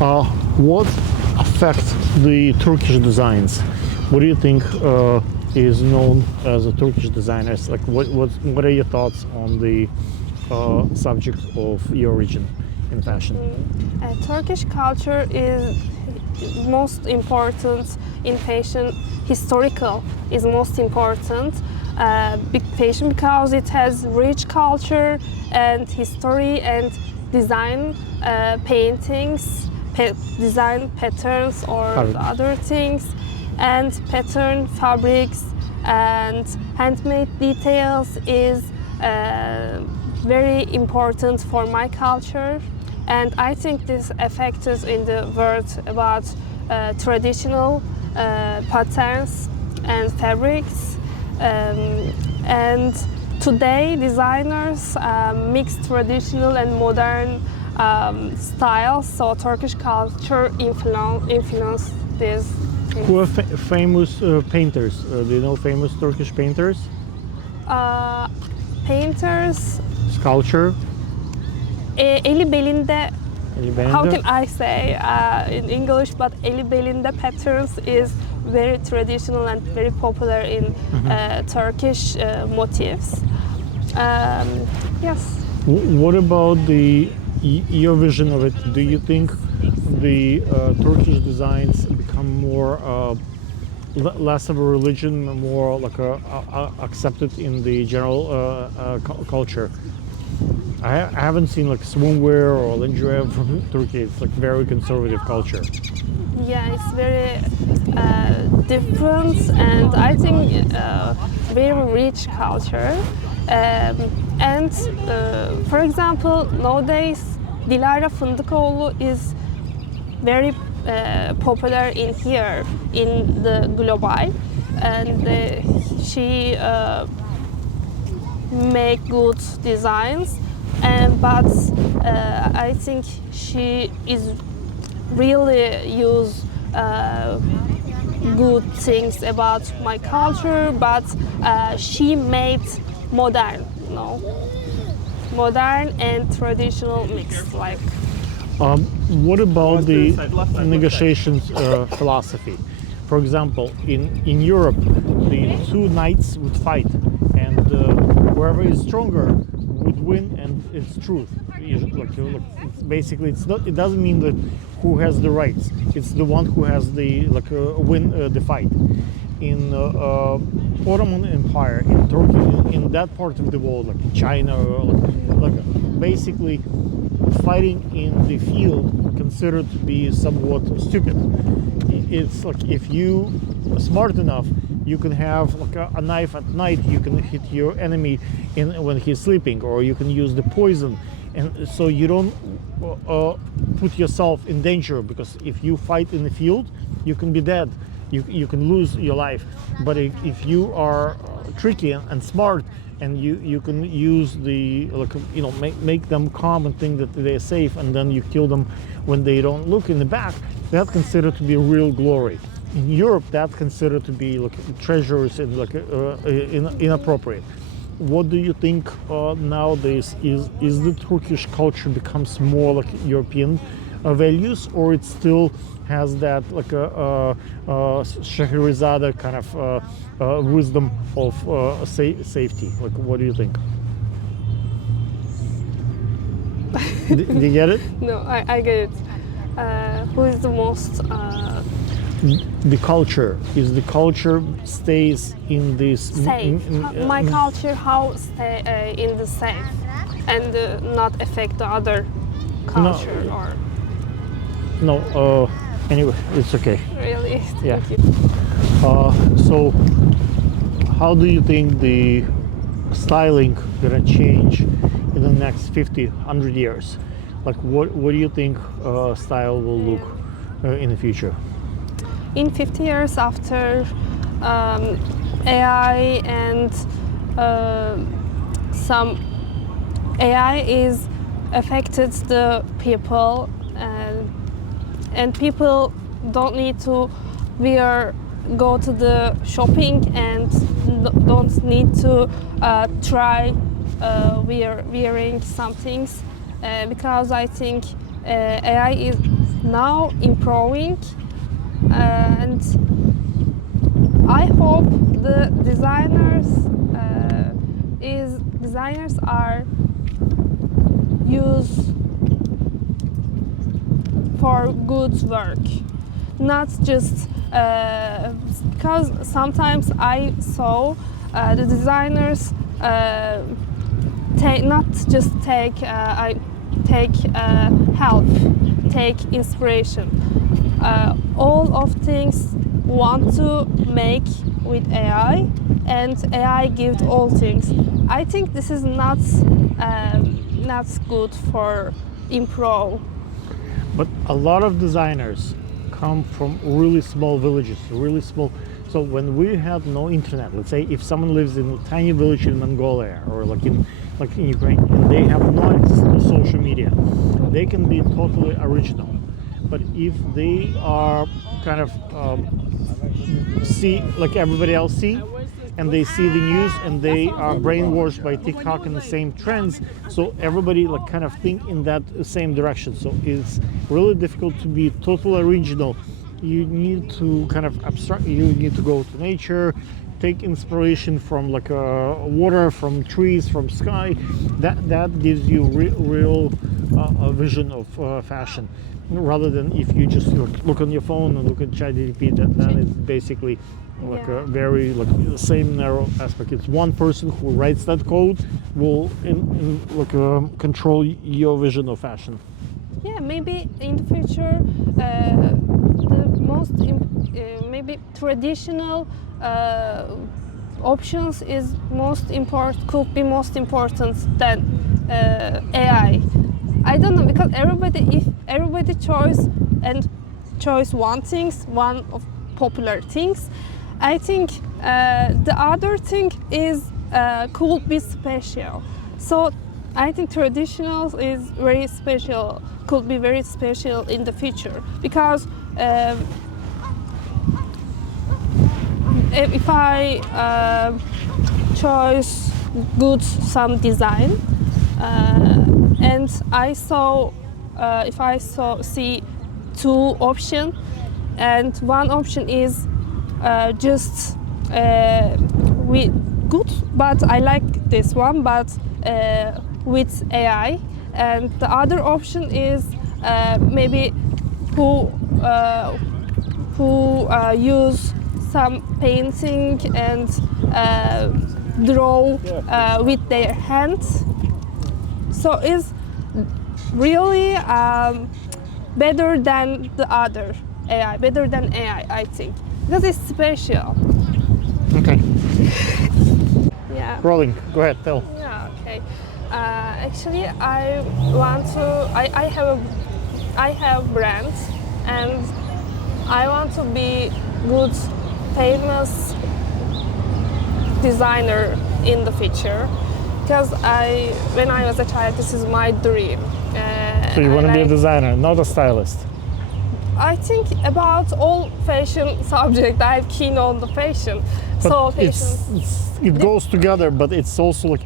What affects the Turkish designs? What do you think is known as a Turkish designers? Like, what are your thoughts on the subject of your region in fashion? Turkish culture is most important in fashion. Historical is most important. Big fashion because it has rich culture and history and design, paintings, design patterns or other things, and pattern fabrics and handmade details is very important for my culture. And I think this affects in the word about traditional patterns and fabrics. And today designers mix traditional and modern styles, so Turkish culture influence this. Who are famous painters? Do you know famous Turkish painters? Painters. Sculpture. Eli belinde. How Belinde? can I say in English? But eli belinde patterns is very traditional and very popular in Turkish motifs. Yes. What about your vision of it? Do you think the Turkish designs become more less of a religion, more like accepted in the general culture? I haven't seen like swimwear or lingerie from Turkey. It's like very conservative culture. Yeah, it's very different, and I think very rich culture. And for example, nowadays Dilara Fındıkoğlu is very popular in here in the global, and she make good designs. But I think she is really use good things about my culture, but she made modern, modern and traditional mix. Like. What about the negotiations philosophy? For example, in Europe, the two knights would fight, and whoever is stronger would win, and it's truth. Basically, it's not. It doesn't mean that who has the rights. It's the one who has the win the fight. In Ottoman Empire, in Turkey, in that part of the world, like in China, basically fighting in the field considered to be somewhat stupid. It's like if you are smart enough, you can have like a knife at night. You can hit your enemy when he's sleeping, or you can use the poison, and so you don't put yourself in danger. Because if you fight in the field, you can be dead. You can lose your life. But if you are tricky and smart, and you can use the make them calm and think that they're safe, and then you kill them when they don't look in the back, that's considered to be real glory. In Europe, that's considered to be like treasures and inappropriate. What do you think nowadays? Is the Turkish culture becomes more like European values, or it still has that like a Shahrazada kind of wisdom of safety? Like, what do you think? Did you get it? No, I get it. Who is the most? The culture stays in this Safe. My culture, how stay in the safe and not affect the other culture or. No. Anyway, it's okay. Really? Yeah. Thank you. So, how do you think the styling gonna change in the next 50, 100 years? Like, what do you think style will look in the future? In 50 years after AI and some AI is affected the people, and people don't need to go to the shopping and don't need to try wearing some things because I think AI is now improving, and I hope the designers are used for good work, not just because sometimes I saw the designers not just take help, take inspiration. All of things want to make with AI, and AI gives all things. I think this is not good for improve. But a lot of designers come from really small villages, really small. So when we had no internet, let's say if someone lives in a tiny village in Mongolia or like in Ukraine, and they have no access to social media, they can be totally original. But if they are kind of see like everybody else see, and they see the news and they are brainwashed by TikTok and the same trends, so everybody like kind of think in that same direction. So it's really difficult to be totally original. You need to kind of abstract. You need to go to nature, take inspiration from like water, from trees, from sky. That gives you real a vision of fashion, rather than if you just look on your phone and look at ChatGPT. That is basically like a very like the same narrow aspect. It's one person who writes that code will control your vision of fashion. Yeah, maybe in the future, the most maybe traditional options is most important. Could be most important than AI. I don't know, because if everybody choose one of popular things, I think the other thing is could be special. So I think traditional is very special, could be very special in the future, because if I choose some design, and I saw see two options, and one option is just with good, but I like this one, but with AI, and the other option is maybe who use some painting and draw with their hands. So it's really better than the other AI, better than AI, I think, because it's special. Okay. Yeah. Rolling. Go ahead. Tell. Yeah. Okay. Actually, I want to. I have brands, and I want to be good, famous designer in the future. Because when I was a child, this is my dream. So you want to be a designer, not a stylist? I think about all fashion subject. I'm keen on the fashion. But so fashion. It goes together, but it's also like,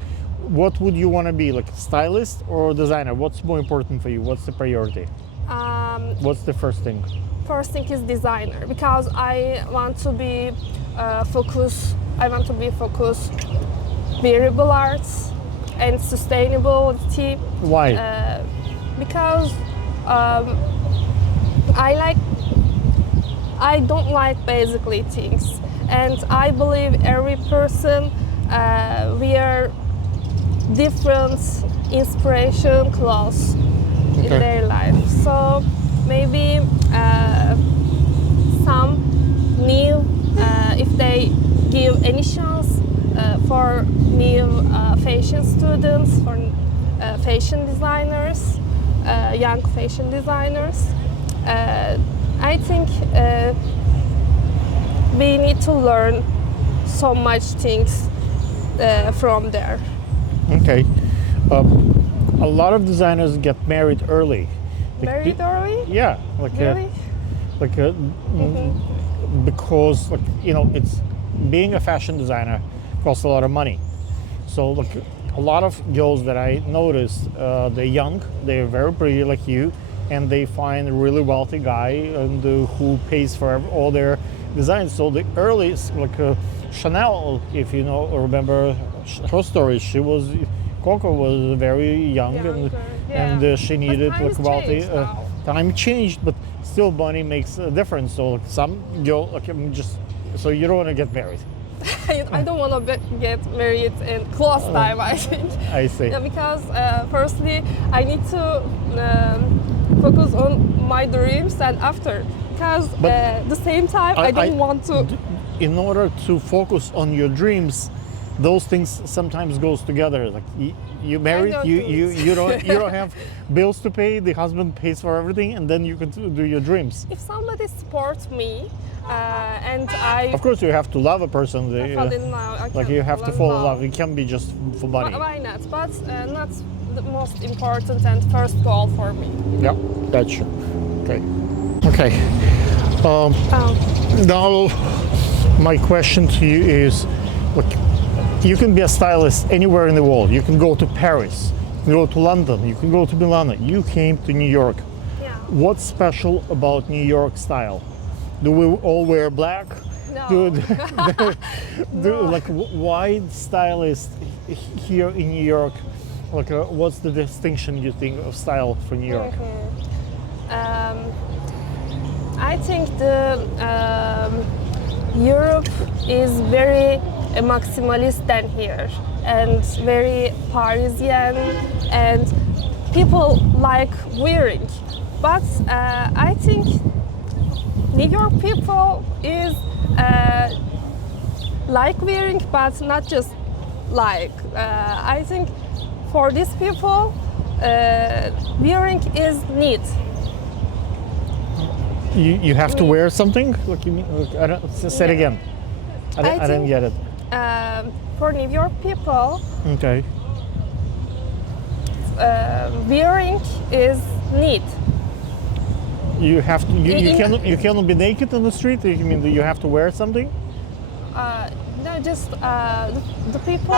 what would you want to be, like stylist or designer? What's more important for you? What's the priority? What's the first thing? First thing is designer, because I want to be focused. I want to be focused wearable arts and sustainability. Why? Because I don't like basically things, and I believe every person wear different inspiration clothes in their life. So maybe some new, if they give any chance for new fashion students, for fashion designers, young fashion designers, I think we need to learn so much things from there. Okay. A lot of designers get married early. Married early? Yeah, like Really? because it's being a fashion designer costs a lot of money. So a lot of girls that I noticed, they're young, they're very pretty like you, and they find a really wealthy guy and who pays for all their designs. So the earliest, like Chanel, if you know or remember her story, Coco was very young and she needed like wealthy. Time changed, but still money makes a difference. So like, some girl, like I'm just, so you don't want to get married. I don't want to get married in close time, I think. I see. Yeah, because firstly, I need to focus on my dreams and after. Because at the same time, I don't want to. In order to focus on your dreams, those things sometimes goes together. Like you married, you don't have bills to pay. The husband pays for everything, and then you can do your dreams. If somebody supports me, and I, of course, you have to love a person. fall in love. Like you have to fall in love. It can't be just for money. Why not? But not the most important and first goal for me. Yeah, that's true. Okay. Okay. Now, my question to you is, look, you can be a stylist anywhere in the world. You can go to Paris, you can go to London, you can go to Milan. You came to New York. Yeah. What's special about New York style? Do we all wear black? No. Like, why stylist here in New York? Like, what's the distinction you think of style for New York? I think the Europe is very maximalist than here and very Parisian, and people like wearing. But I think New York people is like wearing, but not just like. I think for these people, wearing is neat. You have to wear something? Like you mean? Like, I don't, say it again. I didn't get it. For New York people, okay. Wearing is neat. You have to. You cannot be naked on the street. You mean that you have to wear something? No, just the people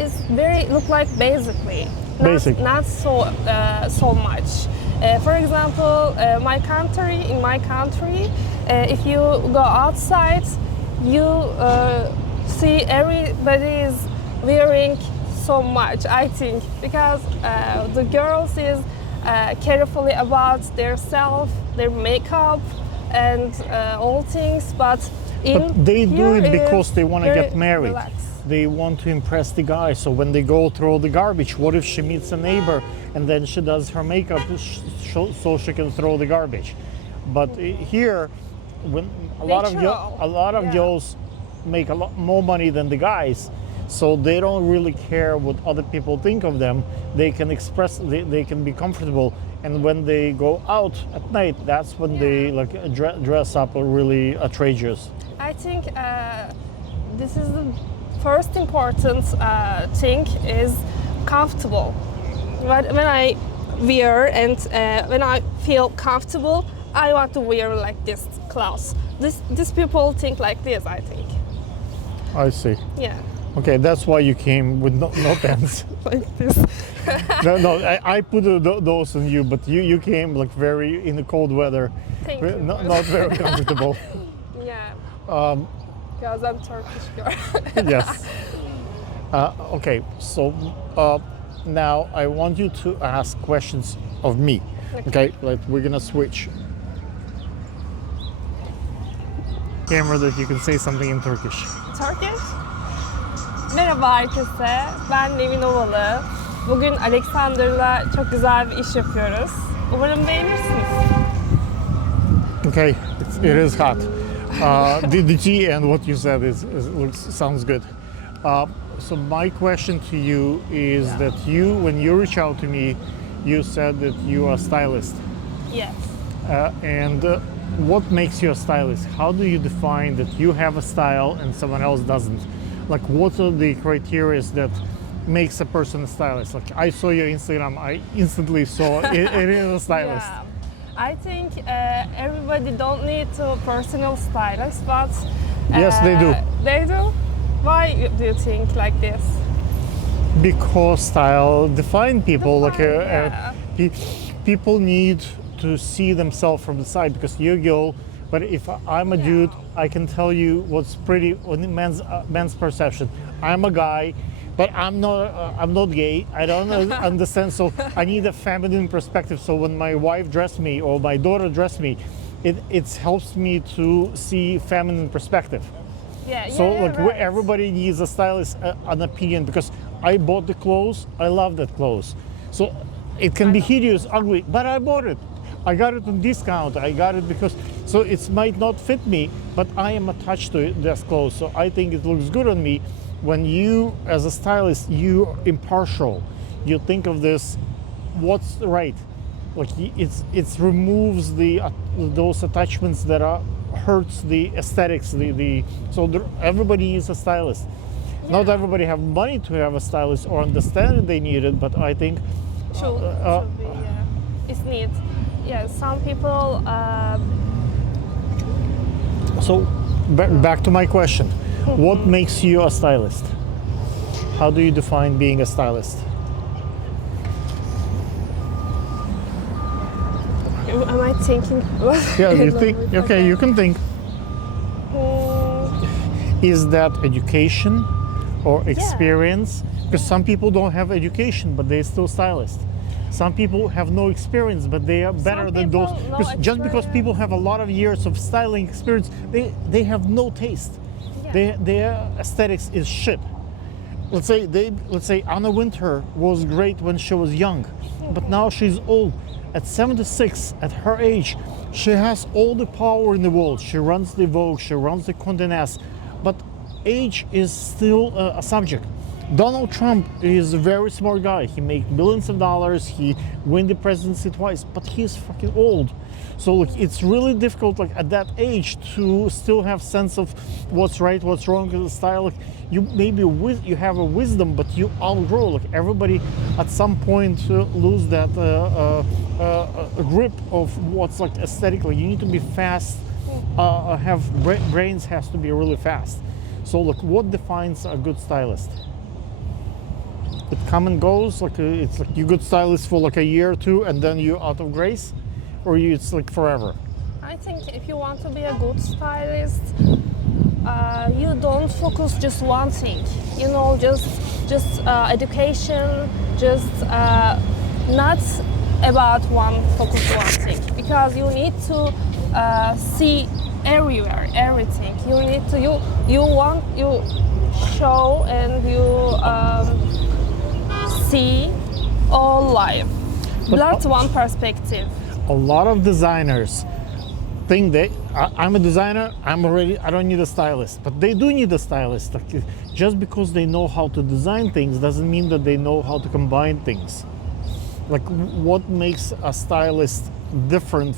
is very look like basically. Not so much. For example, in my country, if you go outside, you see everybody is wearing so much. I think because the girls is carefully about their self, their makeup, and all things. But they do it because they want to get married. Relaxed. They want to impress the guy. So when they go throw the garbage, what if she meets a neighbor and then she does her makeup so she can throw the garbage? But here, when a lot of girls make a lot more money than the guys, so they don't really care what other people think of them. They can express, they can be comfortable, and when they go out at night, that's when they like dress up really outrageous. I think this is the first important thing is comfortable. When I wear and when I feel comfortable, I want to wear like this clothes. These people think like this, I think. I see. Yeah. Okay, that's why you came with no pants. Like this. No, I put those on you, but you came like very in the cold weather. Thank you. Not very comfortable. Yeah. Because I'm Turkish girl. Yes. Okay, so now I want you to ask questions of me. Okay, like we're gonna switch. Camera that you can say something in Turkish. Turkish? Merhaba herkese, ben Nevin Ovalı. Bugün Alexander'la çok güzel bir iş yapıyoruz. Umarım beğenirsiniz. Okay, it is hot. The tea and what you said sounds good. So my question to you is that when you reach out to me, you said that you are a stylist. Yes. And what makes you a stylist? How do you define that you have a style and someone else doesn't? Like, what are the criteria that makes a person a stylist? Like, I saw your Instagram, I instantly saw it is a stylist. Yeah. I think everybody don't need to personal stylist, but yes, they do. They do. Why do you think like this? Because style define people. people need to see themselves from the side because you're a girl. But if I'm a dude, I can tell you what's pretty on men's perception. I'm a guy, but I'm not gay. I don't understand. So I need a feminine perspective. So when my wife dressed me or my daughter dressed me, it helps me to see feminine perspective. So like right. everybody needs a stylist, an opinion, because I bought the clothes. I love that clothes. So it can be hideous, ugly, but I bought it. I got it on discount. I got it because, so it might not fit me, but I am attached to this clothes. So I think it looks good on me. When you, as a stylist, you impartial. You think of this, what's right. Like it removes those attachments that hurts the aesthetics. Everybody is a stylist. Not everybody have money to have a stylist or understand they need it, but I think should be, it's neat. Yeah, some people. So back to my question, what makes you a stylist? How do you define being a stylist? Am I thinking? Yeah, you think. Okay, you can think. Is that education or experience? Because some people don't have education, but they're still stylists. Some people have no experience, but they are better than those. Because just because people have a lot of years of styling experience, they have no taste. Their aesthetics is shit. Let's say Anna Wintour was great when she was young, but now she's old. At 76, at her age, she has all the power in the world. She runs the Vogue, she runs the Condé Nast, but age is still a subject. Donald Trump is a very smart guy. He makes billions of dollars. He won the presidency twice, but he's fucking old. So like, it's really difficult, like at that age, to still have sense of what's right, what's wrong with the style. Like, you you have a wisdom, but you outgrow. Like everybody, at some point, lose that grip of what's like aesthetically. You need to be fast. Brains has to be really fast. So like, what defines a good stylist? It come and goes, like it's like you good stylist for like a year or two and then you out of grace, or it's like forever? I think if you want to be a good stylist, you don't focus just one thing. You know, just education, just not about focus one thing, because you need to see everywhere, everything. You need to you show and you. See all life. That's one perspective. A lot of designers think that I'm a designer, I don't need a stylist, but they do need a stylist. Like, just because they know how to design things doesn't mean that they know how to combine things. Like what makes a stylist different?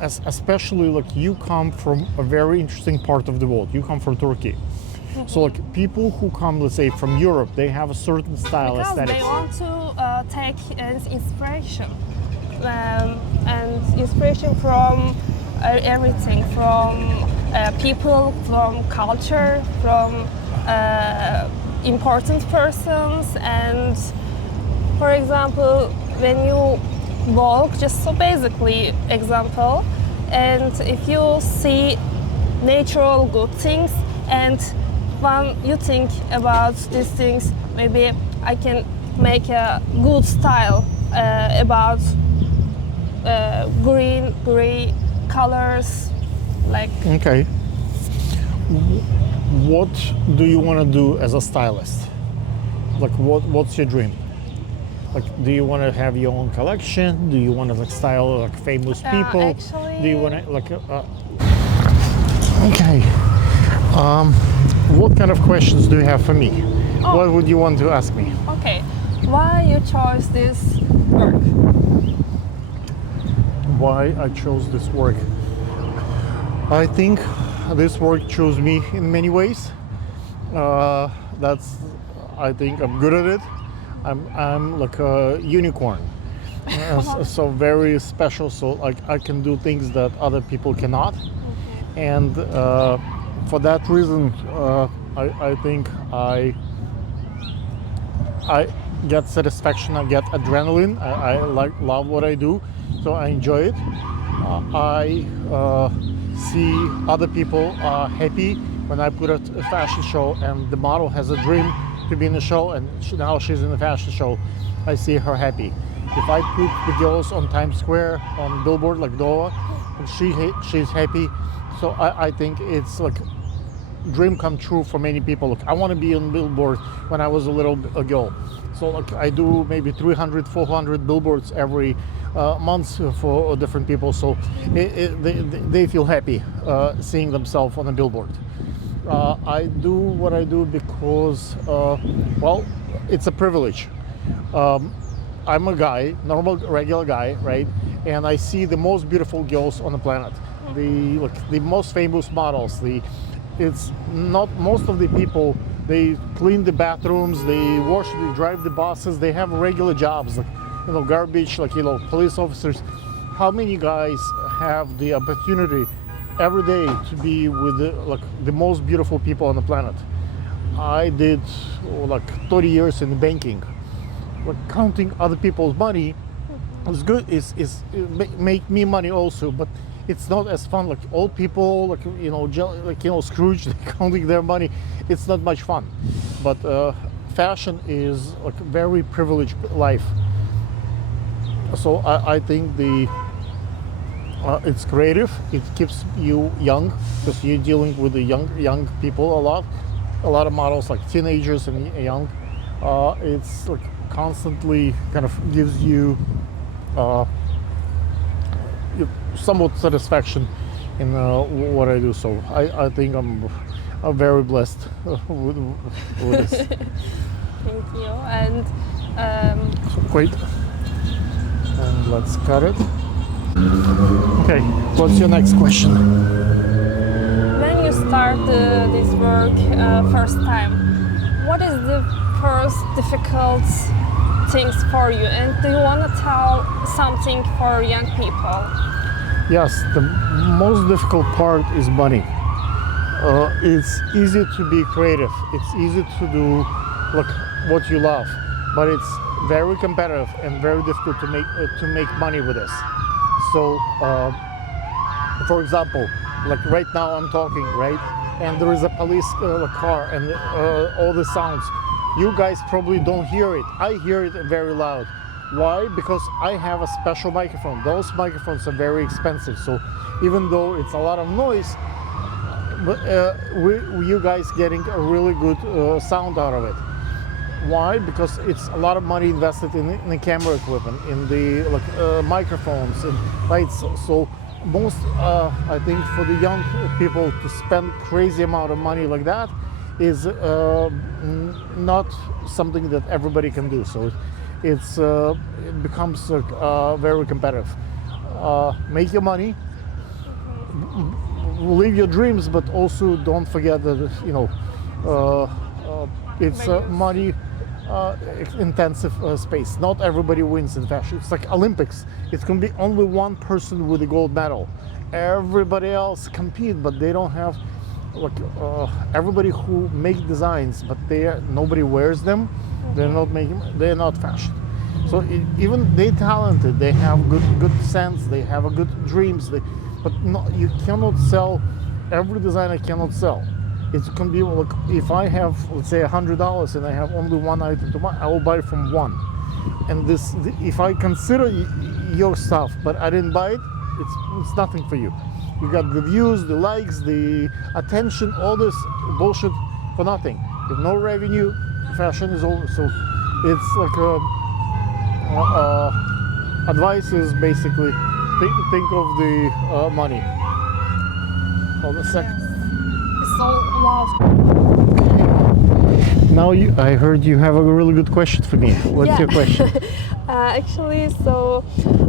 Especially like you come from a very interesting part of the world. You come from Turkey. So like people who come, let's say, from Europe, they have a certain style aesthetic. They want to take inspiration and inspiration from everything, from people, from culture, from important persons. And for example, when you walk, just so basically example, and if you see natural good things, and when you think about these things, maybe I can make a good style about gray colors, like. Okay. What do you want to do as a stylist? Like, what's your dream? Like, do you want to have your own collection? Do you want to like style like famous people? Actually, do you want to like? Okay. What kind of questions do you have for me? What would you want to ask me? Okay, why you chose this work? Why I chose this work? I think this work chose me in many ways. I think I'm good at it. I'm like a unicorn. So very special. So like I can do things that other people cannot. And for that reason, I think get satisfaction, I get adrenaline. I love what I do, so I enjoy it. I see other people happy when I put a fashion show and the model has a dream to be in the show, and now she's in the fashion show. I see her happy. If I put the girls on Times Square on billboard like Doha, she's happy. So I think it's like dream come true for many people. Look, I want to be on billboard when I was a girl. So like I do maybe 300, 400 billboards every month for different people. So they feel happy seeing themselves on a billboard. I do what I do because, well, it's a privilege. I'm a guy, normal, regular guy, right? And I see the most beautiful girls on the planet, the most famous models. It's not most of the people. They clean the bathrooms, they wash, they drive the buses, they have regular jobs, like garbage, like police officers. How many guys have the opportunity every day to be with the most beautiful people on the planet? I did like 30 years in banking. Like counting other people's money is good. Make me money also, but it's not as fun. Like old people, like Scrooge, counting their money. It's not much fun. But fashion is like a very privileged life. So I think it's creative. It keeps you young because you're dealing with the young people a lot. A lot of models like teenagers and young. It's like constantly kind of gives you somewhat satisfaction in what I do. So I think I'm very blessed with this. Thank you. And So wait, and let's cut it. Okay, what's your next question? when you start this work first time, what is the first difficult things for you, and do you want to tell something for young people? Yes, the most difficult part is money. It's easy to be creative. It's easy to do what you love, but it's very competitive and very difficult to make money with this. So, for example, like right now I'm talking, right, and there is a police car and all the sounds. You guys probably don't hear it. I hear it very loud. Why? Because I have a special microphone. Those microphones are very expensive. So even though it's a lot of noise, you guys getting a really good sound out of it. Why? Because it's a lot of money invested in the camera equipment, in the microphones and lights. So most, I think, for the young people to spend crazy amount of money like that is not something that everybody can do. So it becomes very competitive. Make your money, live your dreams, but also don't forget that it's money intensive space. Not everybody wins in fashion. It's like Olympics. It can be only one person with a gold medal. Everybody else compete, but they don't have everybody who make designs, but nobody wears them. They're not fashion. So even they talented, they have good sense, they have a good dreams. But no, you cannot sell. Every designer cannot sell. It can be if I have, let's say, $100 and I have only one item to buy, I will buy from one. And if I consider your stuff, but I didn't buy it, it's nothing for you. You got the views, the likes, the attention, all this bullshit for nothing. With no revenue, fashion is over. So it's like advice is basically think of the money. Hold a second. It's so loud. Now I heard you have a really good question for me. What's your question? Actually, so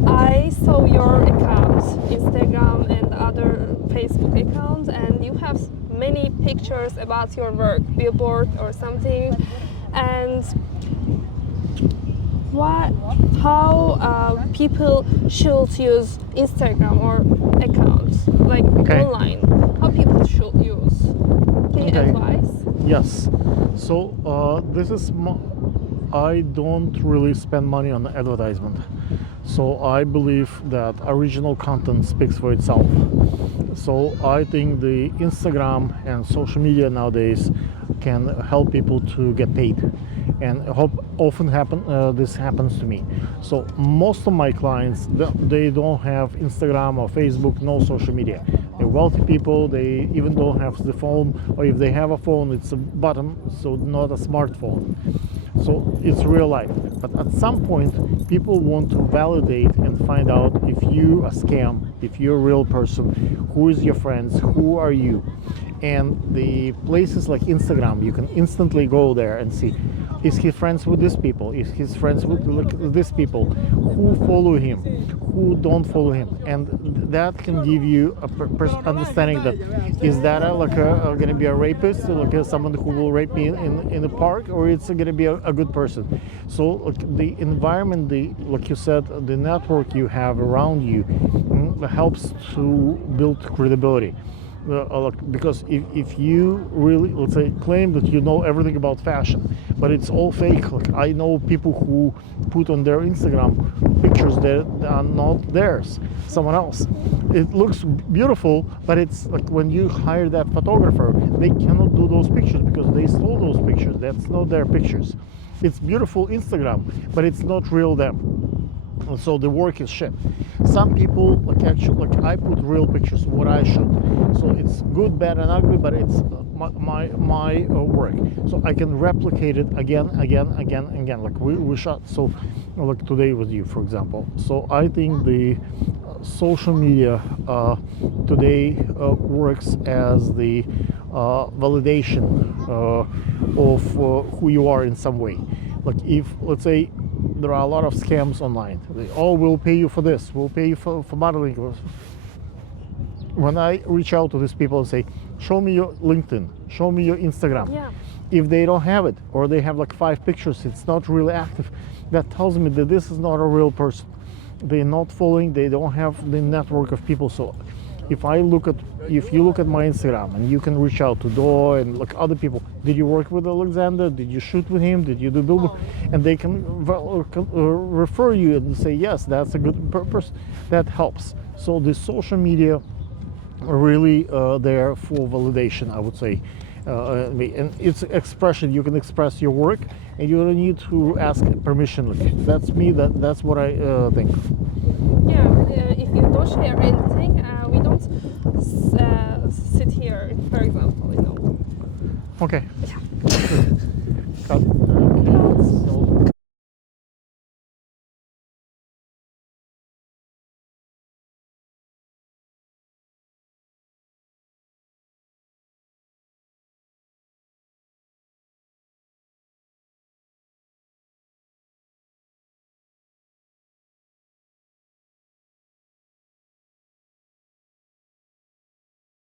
I saw your account, Instagram and other Facebook accounts, and you have many pictures about your work, billboard or something. And how people should use Instagram or accounts, like online? How people should use? Can you advise? Yes. So this is I don't really spend money on advertisement. So I believe that original content speaks for itself. So I think the Instagram and social media nowadays can help people to get paid, and this happens to me. So most of my clients, they don't have Instagram or Facebook, no social media. They're wealthy people. They even don't have the phone, or if they have a phone, it's a button, so not a smartphone. So it's real life. But at some point, people want to validate and find out if you a scam, if you're a real person, who is your friends, who are you. And the places like Instagram, you can instantly go there and see, is he friends with these people? Is he friends with these people? Who follow him? Who don't follow him? And that can give you a understanding that is that going to be a rapist, someone who will rape me in the park, or it's going to be a good person. So the environment, like you said, the network you have around you helps to build credibility. Because if you really, let's say, claim that you know everything about fashion, but it's all fake. Like I know people who put on their Instagram pictures that are not theirs, someone else. It looks beautiful, but it's like when you hire that photographer, they cannot do those pictures because they stole those pictures. That's not their pictures. It's beautiful Instagram, but it's not real them. And so the work is shit. Some people I put real pictures, what I shoot. So it's good, bad, and ugly, but it's my work. So I can replicate it again. Like we shot. So like today with you, for example. So I think the social media today works as the validation of who you are in some way. Like if, let's say, there are a lot of scams online. We'll pay you for this, we'll pay you for modeling. When I reach out to these people and say, show me your LinkedIn, show me your Instagram. Yeah. If they don't have it, or they have like 5 pictures, it's not really active, that tells me that this is not a real person. They're not following, they don't have the network of people. So if you look at my Instagram and you can reach out to Doa and like other people, did you work with Alexander? Did you shoot with him? Did you do billboard? And they can refer you and say, yes, that's a good person. That helps. So the social media are really there for validation, I would say. And it's expression. You can express your work, and you don't need to ask permission. That's me. That's what I think. Yeah. If you don't share anything, we don't sit here, for example. Okay. Yeah.